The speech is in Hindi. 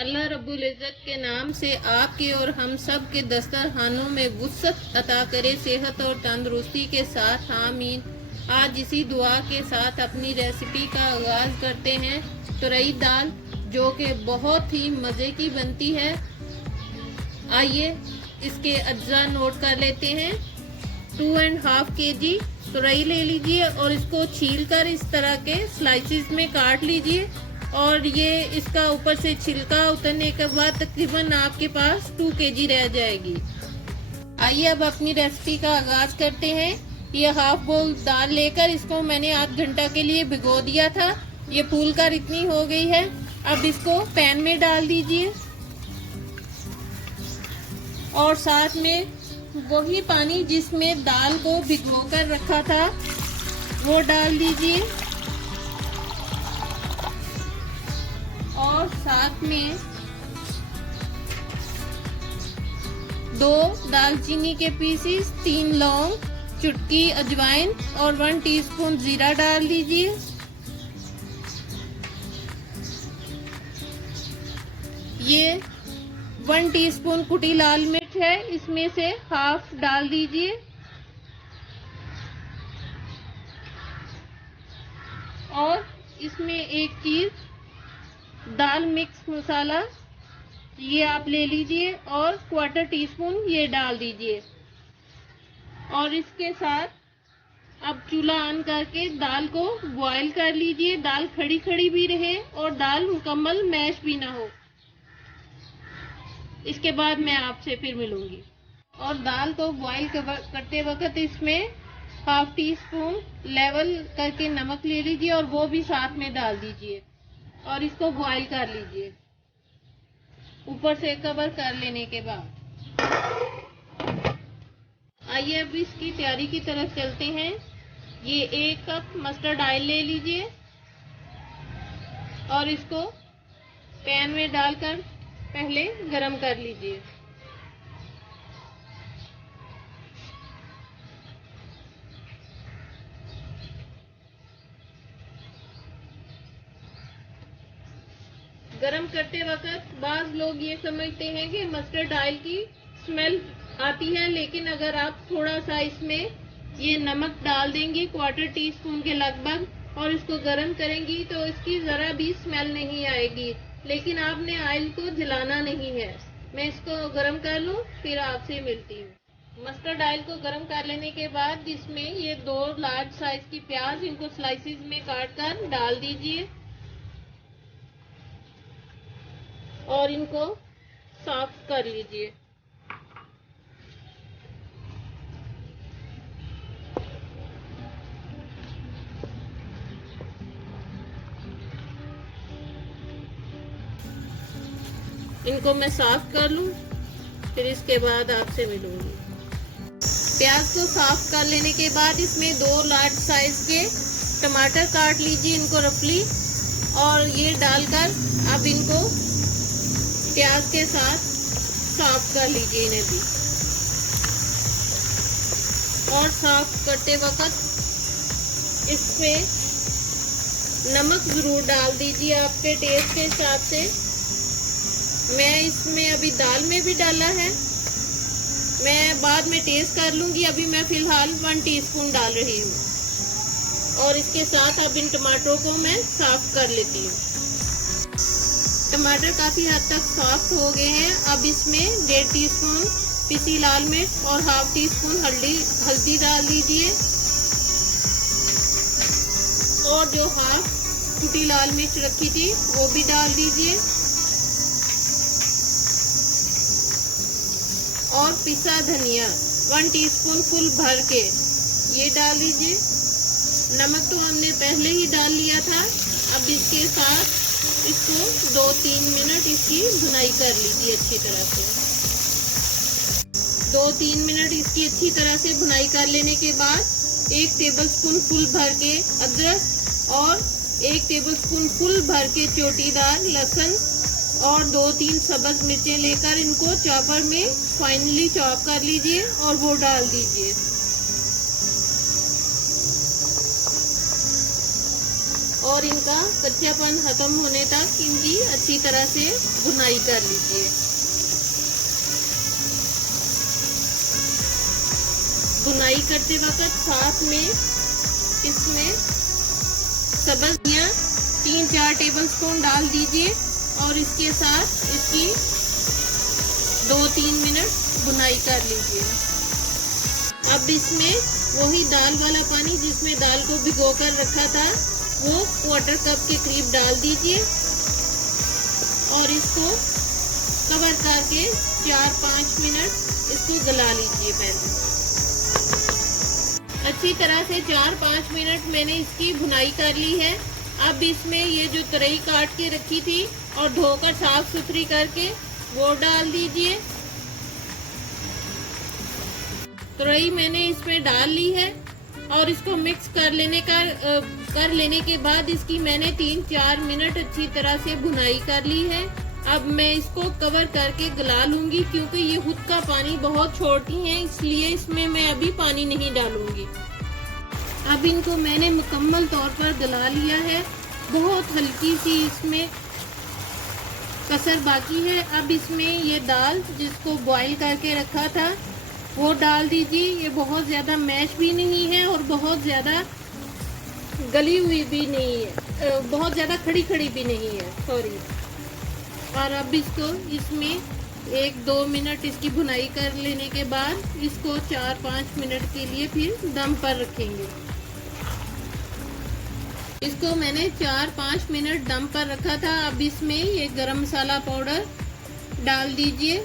अल्लाह रब्बुल इज़्ज़त के नाम से आपके और हम सब के दस्तरखानों में वुसअत अता करे, सेहत और तंदुरुस्ती के साथ, आमीन। आज इसी दुआ के साथ अपनी रेसिपी का आगाज़ करते हैं। तुरई दाल जो कि बहुत ही मज़े की बनती है। आइए इसके अज्जा नोट कर लेते हैं। 2.5 kg तुरई ले लीजिए और इसको छील कर इस तरह के स्लाइसिस में काट लीजिए और ये इसका ऊपर से छिलका उतरने के बाद तकरीबन आपके पास 2 kg रह जाएगी। आइए अब अपनी रेसिपी का आगाज करते हैं। ये हाफ बोल दाल लेकर इसको मैंने आध घंटा के लिए भिगो दिया था। ये फूल कर इतनी हो गई है। अब इसको पैन में डाल दीजिए और साथ में वही पानी जिसमें दाल को भिगो कर रखा था वो डाल दीजिए और साथ में 2 दालचीनी के पीसीस, 3 लौंग, चुटकी अजवाइन और 1 टीस्पून जीरा डाल दीजिए। ये 1 टीस्पून कुटी लाल मिर्च है, इसमें से हाफ डाल दीजिए और इसमें एक चीज दाल मिक्स मसाला ये आप ले लीजिए और 1/4 टीस्पून ये डाल दीजिए और इसके साथ अब चूल्हा ऑन करके दाल को बॉईल कर लीजिए। दाल खड़ी खड़ी भी रहे और दाल मुकम्मल मैश भी ना हो। इसके बाद मैं आपसे फिर मिलूंगी। और दाल को बॉईल करते वक्त इसमें हाफ टीस्पून लेवल करके नमक ले लीजिए और वो भी साथ में डाल दीजिए और इसको बॉईल कर लीजिए ऊपर से कवर कर लेने के बाद। आइए अब इसकी तैयारी की तरफ चलते हैं। ये 1 कप मस्टर्ड ऑयल ले लीजिए और इसको पैन में डालकर पहले गरम कर लीजिए। गरम करते वक्त बाज लोग ये समझते हैं कि मस्टर्ड ऑयल की स्मेल आती है, लेकिन अगर आप थोड़ा सा इसमें ये नमक डाल देंगे 1/4 टीस्पून के लगभग और इसको गरम करेंगी तो इसकी जरा भी स्मेल नहीं आएगी। लेकिन आपने ऑयल को जलाना नहीं है। मैं इसको गरम कर लूं फिर आपसे मिलती हूँ। मस्टर्ड ऑयल को गरम कर लेने के बाद इसमें ये 2 लार्ज साइज की प्याज इनको स्लाइसिस में काट कर डाल दीजिए और इनको साफ कर लीजिए। इनको मैं साफ कर लूं फिर इसके बाद आपसे मिलूंगी। प्याज को साफ कर लेने के बाद इसमें 2 लार्ज साइज के टमाटर काट लीजिए इनको रफली और ये डालकर अब इनको प्याज के साथ साफ कर लीजिए इन्हें भी। और साफ करते वक्त इसमें नमक जरूर डाल दीजिए आपके टेस्ट के हिसाब से। मैं इसमें अभी दाल में भी डाला है, मैं बाद में टेस्ट कर लूंगी। अभी मैं फिलहाल 1 टीस्पून डाल रही हूँ और इसके साथ अब इन टमाटरों को मैं साफ कर लेती हूँ। टमाटर काफी हद तक सॉफ्ट हो गए हैं। अब इसमें 1.5 टीस्पून पिसी लाल मिर्च और हाफ टीस्पून हल्दी डाल दीजिए और जो हाफ कुटी लाल मिर्च रखी थी वो भी डाल दीजिए और पिसा धनिया 1 टीस्पून फुल भर के ये डाल दीजिए। नमक तो हमने पहले ही डाल लिया था। अब इसके साथ इसको 2-3 मिनट इसकी भुनाई कर लीजिए अच्छी तरह से। 2-3 मिनट इसकी अच्छी तरह से भुनाई कर लेने के बाद 1 टेबलस्पून फुल भर के अदरक और 1 टेबलस्पून फुल भर के चोटीदार लहसुन और 2-3 सब्ज मिर्चें लेकर इनको चॉपर में फाइनली चॉप कर लीजिए और वो डाल दीजिए। और इनका कच्चापन खत्म होने तक इनकी अच्छी तरह से भुनाई कर लीजिए। भुनाई करते वक्त साथ में इसमें सब्जियां 3-4 टेबलस्पून डाल दीजिए और इसके साथ इसकी 2-3 मिनट भुनाई कर लीजिए। अब इसमें वही दाल वाला पानी जिसमें दाल को भिगोकर रखा था वो 1/4 कप के करीब डाल दीजिए और इसको कवर करके 4-5 मिनट इसको गला लीजिए। पहले अच्छी तरह से 4-5 मिनट मैंने इसकी भुनाई कर ली है। अब इसमें ये जो तुरई काट के रखी थी और धोकर साफ सुथरी करके वो डाल दीजिए। तुरई मैंने इसमें डाल ली है और इसको मिक्स कर लेने के बाद इसकी मैंने 3-4 मिनट अच्छी तरह से भुनाई कर ली है। अब मैं इसको कवर करके गला लूंगी क्योंकि ये खुद का पानी बहुत छोड़ती हैं, इसलिए इसमें मैं अभी पानी नहीं डालूंगी। अब इनको मैंने मुकम्मल तौर पर गला लिया है। बहुत हल्की सी इसमें कसर बाकी है। अब इसमें ये दाल जिसको बॉईल करके रखा था वो डाल दीजिए। ये बहुत ज़्यादा मैश भी नहीं है और बहुत ज़्यादा गली हुई भी नहीं है, बहुत ज़्यादा खड़ी खड़ी भी नहीं है, सॉरी। और अब इसको इसमें 1-2 मिनट इसकी भुनाई कर लेने के बाद इसको 4-5 मिनट के लिए फिर दम पर रखेंगे। इसको मैंने 4-5 मिनट दम पर रखा था। अब इसमें ये गरम मसाला पाउडर डाल दीजिए